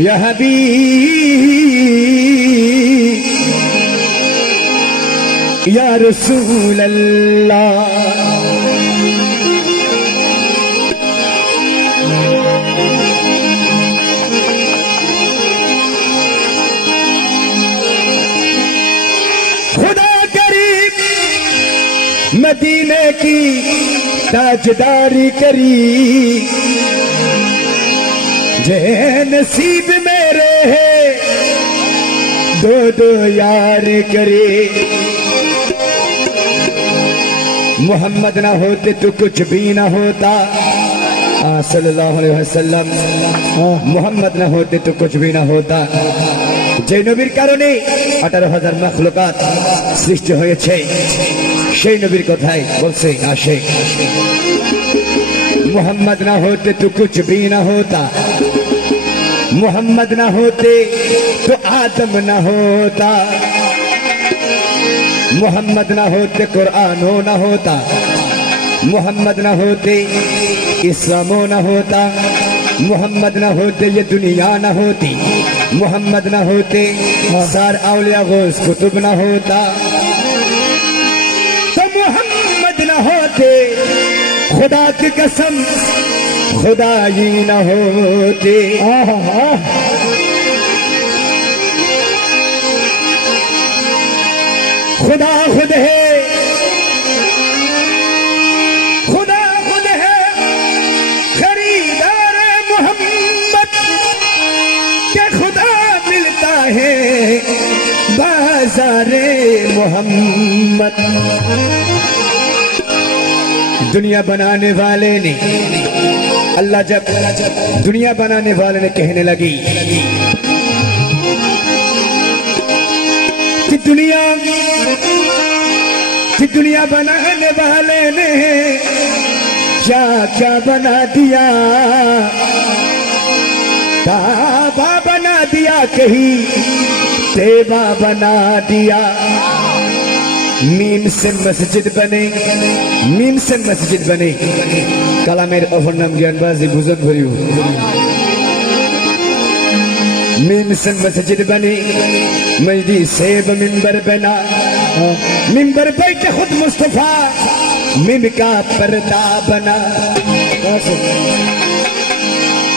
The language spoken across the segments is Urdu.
يا حبيب يا رسول الله مدینے کی تاجداری کری جے نصیب میرے ہے دو دو یار کرے محمد نہ ہوتے تو کچھ بھی نہ ہوتا آ، صلی اللہ علیہ وسلم মোহাম্মদ না হতে তো কুছ ভি না হতা যে নবীর কারণে আঠারো হাজার মখলুকাত সৃষ্টি হয়েছে সেই নবীর কথাই বলছে আশেক محمد نہ ہوتے تو کچھ بھی نہ ہوتا محمد نہ ہوتے تو آدم نہ ہوتا محمد نہ ہوتے قرآن ہو نہ ہوتا محمد نہ ہوتے اسلام نہ ہوتا محمد نہ ہوتے یہ دنیا نہ ہوتی محمد نہ ہوتے سار اولیاء غوث کتب نہ ہوتا خدا کی قسم خدا ہی نہ ہوتے خدا خود ہے۔ خدا خود ہے۔ خریدار محمد کہ خدا ملتا ہے۔ بازار محمد۔ دنیا بنانے والے نے اللہ جب دنیا بنانے والے نے کہنے لگی کہ دنیا کہ دنیا بنانے والے نے کیا کیا بنا دیا؟ بابا بنا دیا کہیں دیوا بنا دیا۔ মিমস এন্ড মসজিদ বানে মিমস এন্ড মসজিদ বানে কালামের অপর নাম জ্ঞানবাজি ভুজন ভরিব মিমস এন্ড মসজিদ বানে মজদি সেব মিম্বর বেনা মিম্বর বাইতে খুদ মুস্তফা মিম কা পর্দা বনা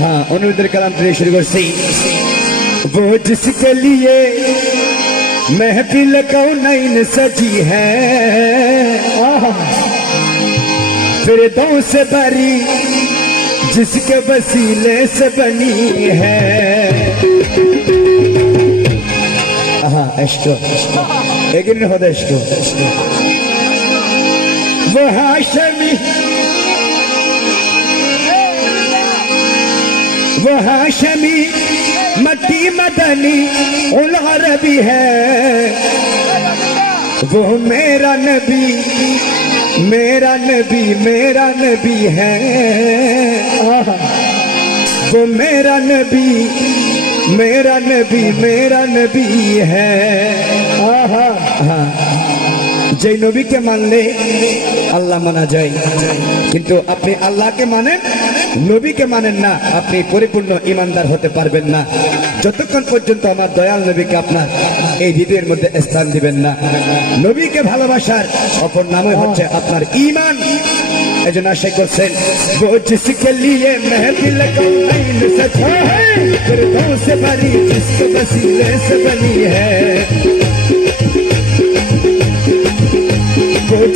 ہاں انہوں نے کلام ٹریشری ورسی وہ جس کے لیے محفل کونین سجی ہے۔ پھر دو سے بری جس کے وسیلے سے بنی ہے۔ ہاں اشکو لیکن خود اشکو وہ ہاشمی وہ ہاشمی مٹی مدنی العربی ہے۔ وہ میرا نبی میرا نبی میرا نبی ہے۔ وہ میرا نبی میرا نبی میرا نبی ہے۔ جائی نبی کے مان لے، اللہ আল্লাহ মানা যায় اپنے اللہ کے مانے নবীকে মানেন না, আপনি পরিপূর্ণ ইমানদার হতে পারবেন না। যতক্ষণ পর্যন্ত আমার দয়াল নবীকে আপনার এই হৃদয়ের মধ্যে স্থান দিবেন না। নবীকে ভালোবাসার অপর নামে হচ্ছে আপনার ইমান এজন্য আশা করছেন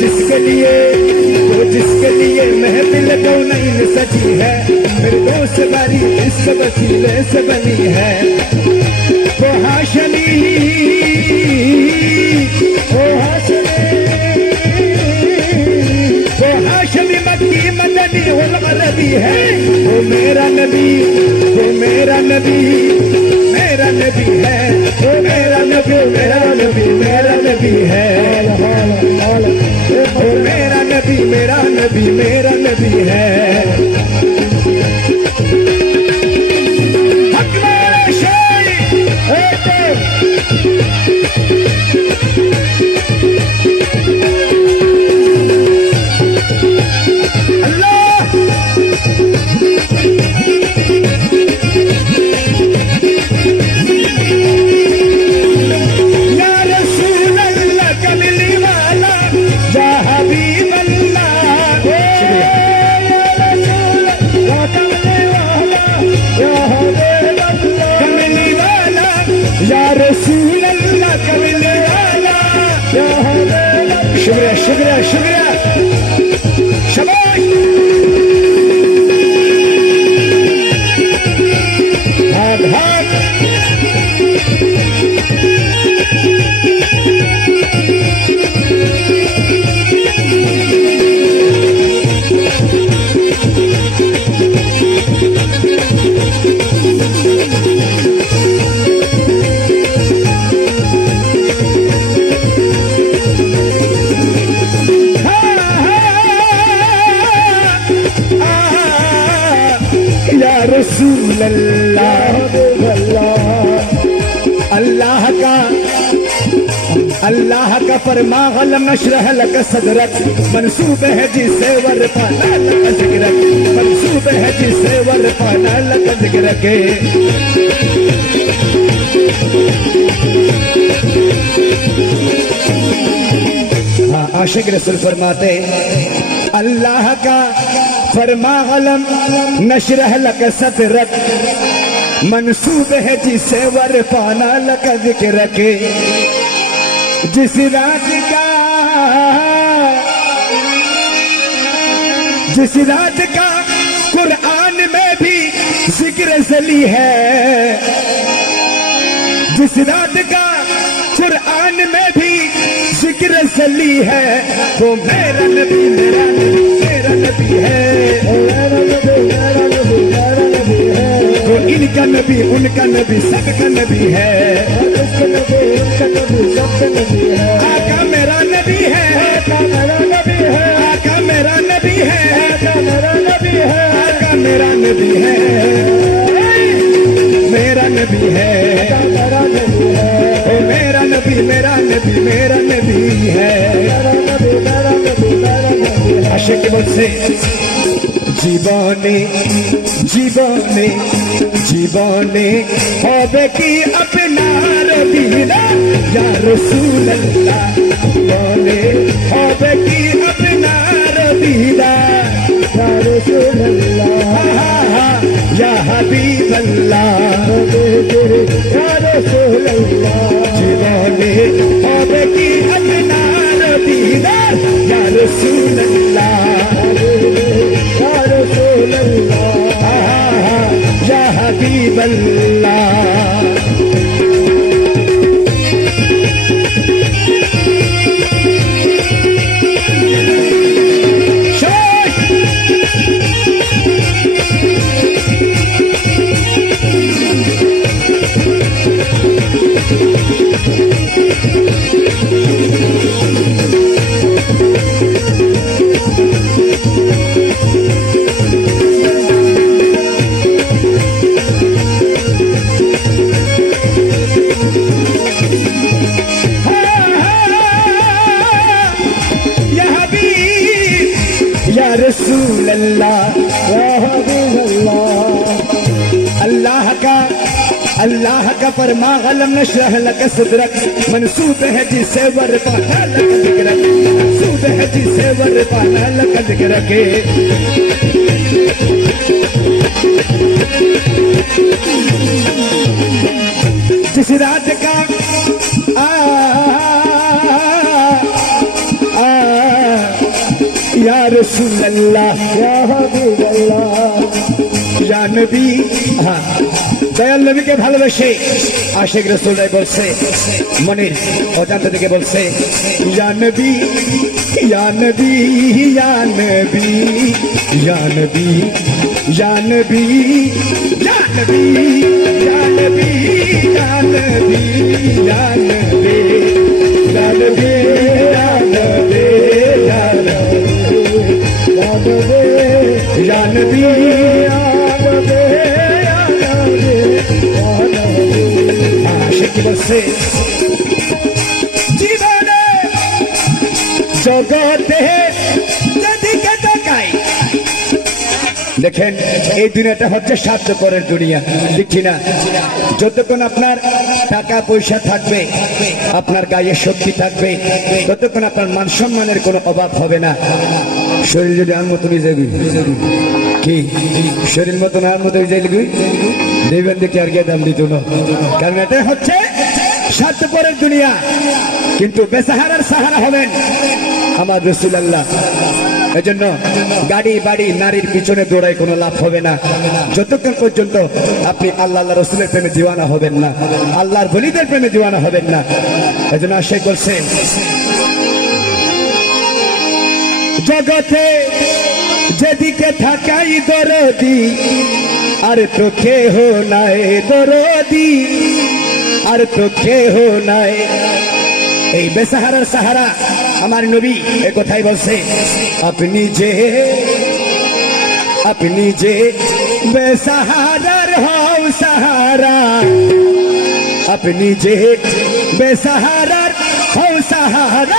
জিসকে লিয়ে وہ جس کے لیے محفل نہیں سجی ہے میرے دوست باری اس وسیلے سے بنی ہے وہ ہاشمی وہ ہاشمی وہ ہاشمی مکی مدنی غلغلبی ہے وہ میرا نبی وہ میرا نبی میرا نبی ہے وہ میرا نبی میرا نبی میرا نبی ہے يا رسول الله. اللہ کا فرما غلم اشرح لکا صدرت منصوب ہے جی سیور پانا لک ذکرک۔ منصوب ہے جی سیور پانا لک ذکرک۔ ہاں عاشق رسول فرماتے ہیں، اللہ کا فرما غلم نشرح لکا صدرت منصوب ہے جی سیور ورپانا لکا ذکرت جس رات کا جس رات کا قرآن میں بھی ذکر زلی ہے جس رات کا قرآن میں بھی ذکر زلی ہے وہ میرا نبی میرا نبی میرا نبی ہے۔ میرا نبی میرا نبی کا نبی، ان کا نبی، سب کا نبی ہے۔ آقا میرا نبی ہے۔ آقا میرا نبی ہے۔ آقا میرا نبی ہے۔ میرا نبی ہے۔ میرا نبی میرا نبی میرا نبی ہے۔ سے۔ জীবনে জীবনে জীবনে হবে কি আপনার দিনা ইয়া রাসূলুল্লাহ জীবনে হবে কি আপনার দিনা ইয়া রাসূলুল্লাহ ইয়া হাবিবাল্লাহ ইয়া রাসূলুল্লাহ জীবনে হবে কি আপনার দিনা ইয়া রাসূলুল্লাহ يا கண்டு نشہ لک صدرک، منسوب ہے جی جسے ورپانا لک ذکرک۔ منسوب ہے جی جسے ورپانا لک ذکرک۔ جس رات کا یا رسول اللہ، یا حبیب اللہ۔ দয়াল নবী হ্যাঁ দয়াল নবীকে ভালোবেসে আশেখ রসুল্লাই বলছে মনির অজান্ত থেকে বলছে জানবি জানবি জানবি জানবি জানবি জানবি জানবি জানবি জানবি জানবি জানবি জানবি জানবি বলছে জীবনে জগতে দেখেন, এই দুনিয়াটা হচ্ছে স্বার্থপরের দুনিয়া দেখি না যতক্ষণ আপনার টাকা পয়সা থাকবে, আপনার গায়ে শক্তি থাকবে, ততক্ষণ আপনার মান সম্মানের কোনো অভাব হবে না। শরীর যদি আর মতনই যাবি? কি? শরীর মতন আর মতো যাইবি দেবেন দেখে আর দাম দিত না? কারণ এটা হচ্ছে স্বার্থপরের দুনিয়া। কিন্তু বেসাহারার সাহারা হবেন আমার রসুল আল্লাহ এজন্য গাড়ি, বাড়ি, নারীর পিছনে দৌড়ায় কোনো লাভ হবে না। যতক্ষণ পর্যন্ত আপনি আল্লাহ আল্লাহ রসুলের প্রেমে দিওয়ানা হবেন না, আল্লাহর বলিদের প্রেমে দিওয়ানা হবেন না। এজন্য সে করছে জগতে যেদিকে থাকাই দরদি আর তো কেহ নাই দরদি, আর তো কেহ নাই। এই বেসাহারার সাহারা আমার নবী এ কথাই বলছে, আপনি যে আপনি যে বেসাহারার হও সাহারা, আপনি যে বেসাহারার হও সাহারা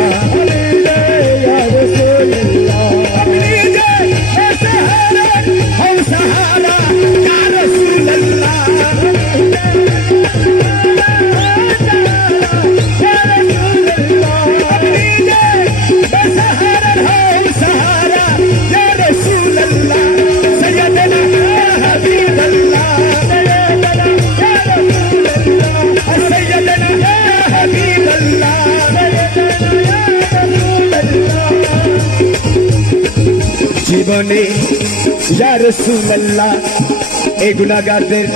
জীবনে ইয়ার সুল্লাহ এই গুণাগারদের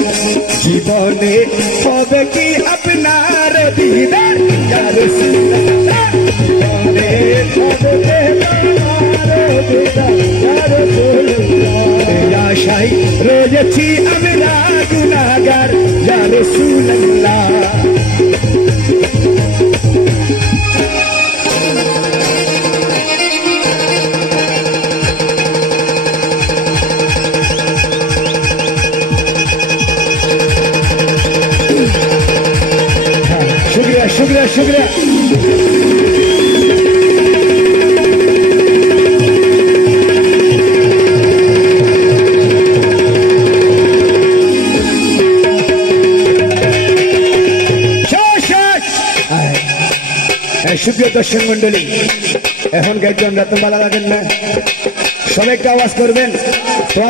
জীবনে। হবে কি আপনার দিদার? ইয়ার সুল্লাহ জীবনে হবে আপনার দিদার। ইয়ার এই আশায় রয়েছি আমরা গুণাগার ইয়ার সুল্লাহ সুপ্রিয় দর্শক মন্ডলী এখন একজন রাতন ভালো লাগেন না। সবাই একটা আওয়াজ করবেন।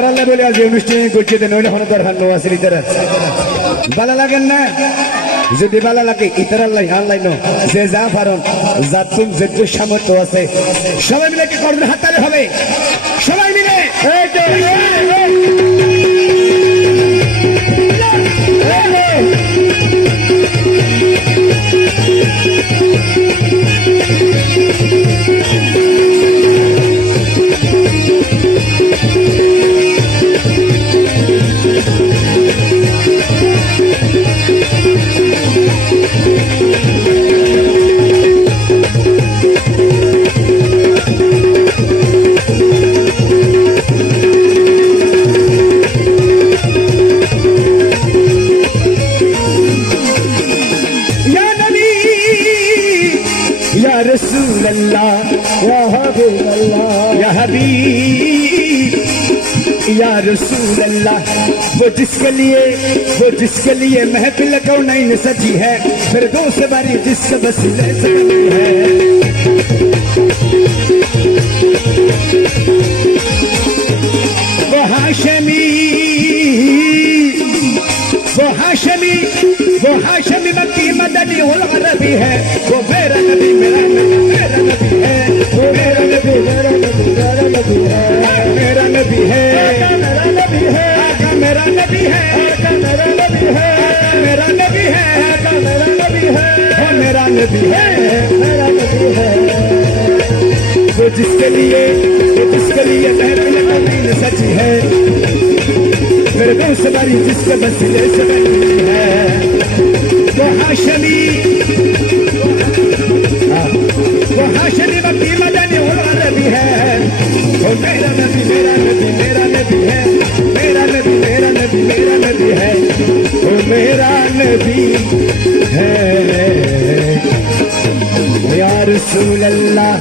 আল্লাহ বলে আজ অনুষ্ঠান করছে ওইটা হনো নো আছে ইতারা ভালো লাগেন না? যদি ভালো লাগে ইতার আল্লাহ আল্লাহ নো যে যা পারন, যার তুম যে সামর্থ্য আছে। সবাই মিলে কি করবেন? হাততালি হবে। সবাই মিলে। رسول اللہ وہ جس کے لیے وہ جس کے لیے محفل کو نہیں سجی ہے، پھر دو سے باری جس سے بس لے سکتی ہے وہ ہاشمی وہ ہاشمی وہ ہاشمی مکی مدنی العربی ہے۔ وہ میرا نبی میرا نبی میرا نبی۔ میرا نبی میرا نبی میرا نبی ہے۔ میرا نبی ہے میرا نبی ہے میرا نبی ہے میرا میرا نبی ہے نبی ہے میرا نبی ہے میرا نبی ہے وہ جس کے لیے وہ جس کے لیے بہران نبی سچی ہے میرے بے سواری جس کے بس لے سکتی ہے وہ ہاشمی وہ ہاشمی مکی مدنی العربی ہے۔ وہ میرا نبی میرا نبی میرا نبی ہے۔ میرا نبی میرا نبی میرا نبی ہے۔ وہ میرا نبی ہے۔ یا رسول اللہ۔